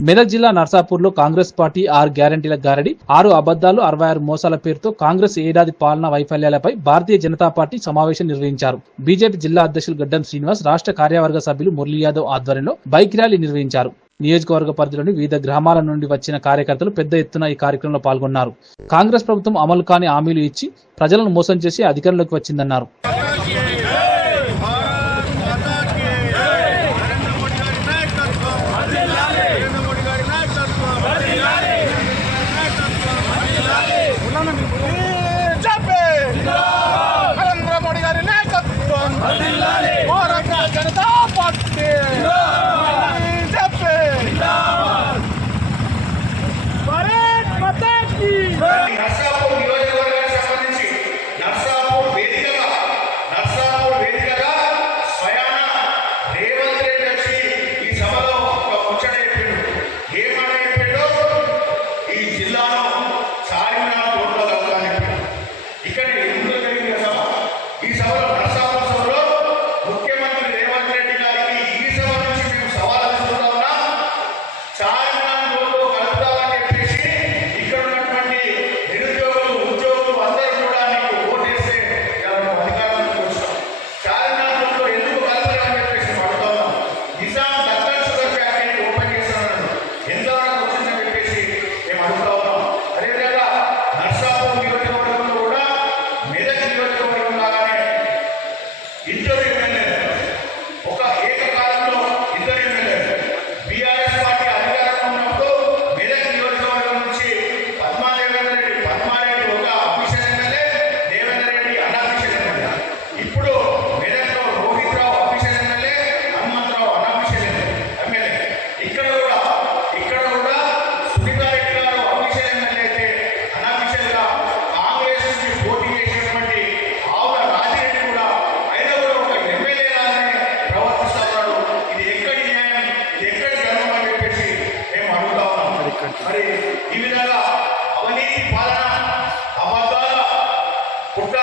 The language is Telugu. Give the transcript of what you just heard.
మెదక్ జిల్లా నర్సాపూర్లో కాంగ్రెస్ పార్టీ ఆరు గ్యారంటీల గారడి ఆరు అబద్దాలు అరవై ఆరు మోసాల పేరుతో కాంగ్రెస్ ఏడాది పాలన వైఫల్యాలపై భారతీయ జనతా పార్టీ సమావేశం నిర్వహించారు. బీజేపీ జిల్లా అధ్యక్షులు గడ్డం శ్రీనివాస్ రాష్ట్ర కార్యవర్గ సభ్యులు మురళీ యాదవ్ ఆధ్వర్యంలో బైక్ ర్యాలీ నిర్వహించారు. నియోజకవర్గ పరిధిలోని వివిధ గ్రామాల నుండి వచ్చిన కార్యకర్తలు పెద్ద ఎత్తున ఈ కార్యక్రమంలో పాల్గొన్నారు. కాంగ్రెస్ ప్రభుత్వం అమలు కాని హామీలు ఇచ్చి ప్రజలను మోసం చేసి అధికారంలోకి వచ్చిందన్నారు. ఈ విధంగా అవినీతి పాలన అబద్ధాల కుట్ర